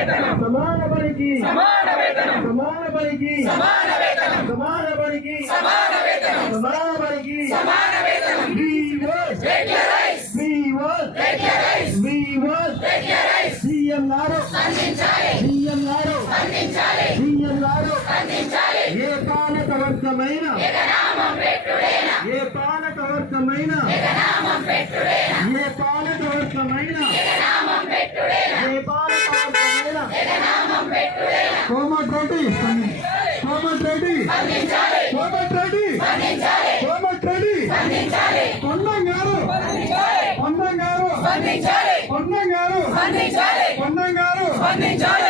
సమాన పనికి సమాన వేతనం సమాన పనికి సమాన వేతనం సమాన పనికి సమాన వేతనం సమాన పనికి సమాన వేతనం We want రెగ్యులరైజ్ సీఎం గారు స్పందించాలి సీఎం గారు స్పందించాలి సీఎం గారు స్పందించాలి ఏ పాలకవర్గమైన జగనామం పెట్టుడేనా ఏ పాలకవర్గమైన జగనామం పెట్టుడేనా ఏ పాలకవర్గమైన జగనామం పెట్టుడేనా ఏ పాలకవర్గమైన జగనామం పెట్టుడేనా కోమటిరెడ్డి కోమటిరెడ్డి స్పందించాలి కోమటిరెడ్డి స్పందించాలి కోమటిరెడ్డి స్పందించాలి పొన్నం గారు స్పందించాలి పొన్నం గారు స్పందించాలి పొన్నం గారు స్పందించాలి పొన్నం గారు స్పందించాలి